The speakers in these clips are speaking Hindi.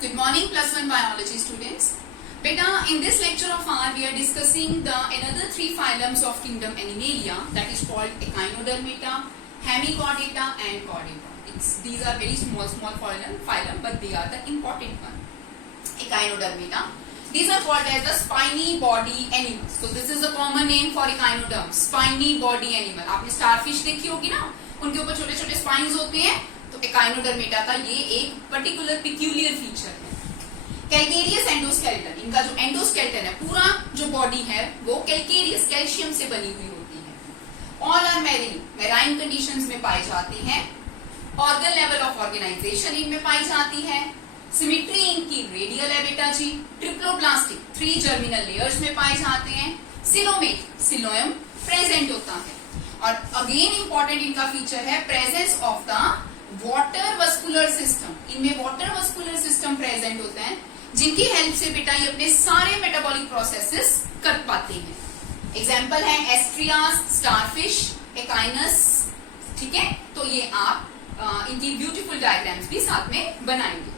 Good morning, plus one biology students. Beta, in this lecture of ours, we are discussing the another three phylums of kingdom Animalia, that is called Echinodermata, Hemichordata, and Chordata. These are very small phylum, but they are the important one. Echinodermata. These are called as the spiny body animals. So this is the common name for echinoderm, spiny body animal. आपने starfish देखी होगी ना, उनके ऊपर छोटे छोटे spines होते हैं. तो एकाइनोडर्मेटा का ये एक पर्टिकुलर पिक्यूलियर फीचर है. कैल्केरियस एंडोस्केलेटन, इनका जो एंडोस्केलेटन है, पूरा जो बॉडी है वो कैल्केरियस कैल्शियम से बनी हुई होती है. ऑल आर मैराइन कंडीशंस में पाई जाती है. ऑर्गन लेवल ऑफ ऑर्गेनाइजेशन इनमें पाई जाती है. सिमेट्री इनकी रेडियल है बेटा जी. ट्रिप्लोप्लास्टिक 3 जर्मिनल लेयर्स में पाए जाते हैं. सिलोमेट सिलोयम प्रेजेंट होता है. और अगेन इंपॉर्टेंट इनका फीचर है presence of the water vascular system. इनमें वाटर वस्कुलर सिस्टम प्रेजेंट होता है, जिनकी हेल्प से बेटा ये अपने सारे मेटाबॉलिक प्रोसेसेस कर पाते हैं. एग्जांपल है एस्ट्रियास, स्टारफिश, एकाइनस. ठीक है, तो ये आप इनकी ब्यूटीफुल डायग्राम्स भी साथ में बनाएंगे.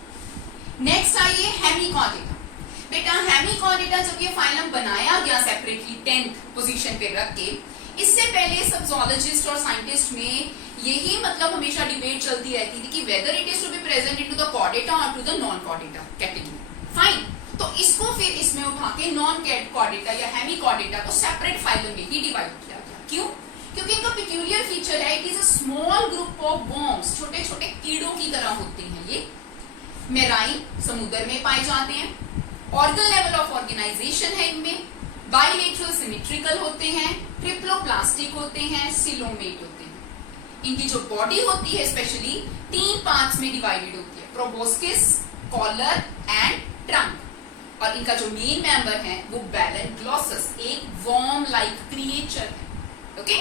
नेक्स्ट आइए हेमिचॉर्डेटा. बेटा हेमिचॉर्डेटा जब ये फाइलम बनाया गया सेपरेटली 10th पोजीशन पे रख के, इससे पहले सब ज़ूलॉजिस्ट और साइंटिस्ट में यही मतलब हमेशा डिबेट चलती रहती थी कि whether it is to be present into the chordata और to the non chordata category. Fine, तो इसको फिर इसमें उठा के नॉन कॉर्डेटा या हेमिचॉर्डेटा को सेपरेट फाइलम में ही डिवाइड किया गया. क्यों? क्योंकि इनका पिक्यूलियर फीचर है it is a small group of worms. छोटे छोटे कीड़ों की तरह होते हैं ये. मेराइन समुद्र में पाए जाते हैं. ऑर्गन लेवल ऑफ ऑर्गेनाइजेशन है इनमें. बाइलेटरल सिमेट्रिकल होते हैं. ट्रिप्लोप्लास्टिक होते हैं. सिलोमेट होते हैं. इनकी जो बॉडी होती है स्पेशली 3 पार्ट्स में डिवाइडेड होती है. Proboscis, collar and trunk. और इनका जो मेन मेंबर है वो बैलेंग्लोसस, एक वर्म लाइक क्रिएचर है. Okay,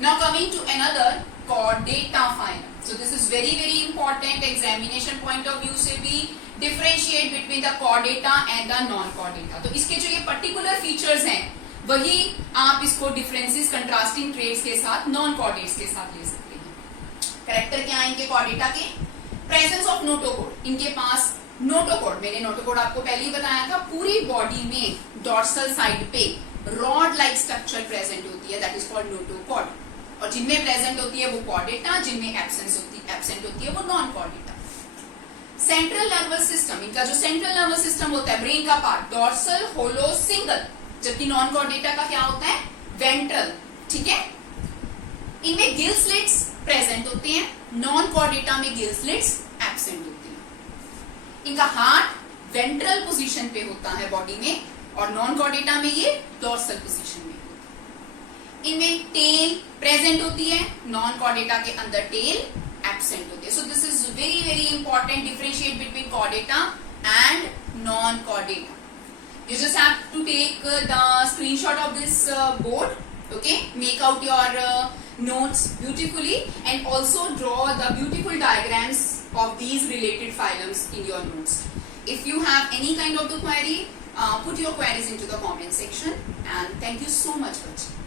now coming to another chordata phylum. So this is very very important. Examination point of view से भी differentiate between the chordata and the non chordata. तो इसके जो ये पर्टिकुलर फीचर्स हैं वही आप इसको डिफरेंसेस कंट्रास्टिंग ट्रेड्स के साथ नॉन कॉर्डेट्स के साथ ले सकते हैं. कैरेक्टर क्या है इनके कॉर्डेटा के? Presence of notochord. इनके पास नोटोकोड, मैंने नोटोकोड आपको पहले ही बताया था, पूरी बॉडी में डॉर्सल साइड पे रॉड लाइक स्ट्रक्चर प्रेजेंट होती है, दैट इज कॉल्ड नोटोकोड. और जिनमें प्रेजेंट होती है वो कॉर्डेटा, जिनमें एब्सेंट होती है वो non Chordata. Central nervous system, इनका जो सेंट्रल नर्वस सिस्टम होता है ब्रेन का पार्ट, डॉर्सल, होलो, सिंगल. जबकि नॉन कॉर्डेटा का क्या होता है? वेंट्रल. ठीक है, इनमें गिल स्लिट्स प्रेजेंट होते हैं. नॉन कॉर्डेटा में गिल स्लिट्स एब्सेंट होते हैं. इनका हार्ट वेंट्रल पोजीशन पे होता है बॉडी में, और नॉन कॉर्डेटा में ये डॉर्सल पोजीशन में होता है. इनमें टेल प्रेजेंट होती है. नॉन कॉर्डेटा के अंदर टेल एब्सेंट होती है. सो this is very very important. Differentiate between Chordata and non Chordata. You just have to take the screenshot of this board, okay? Make out your notes beautifully and also draw the beautiful diagrams of these related phylums in your notes. If you have any kind of the query, put your queries into the comment section, and thank you so much for watching.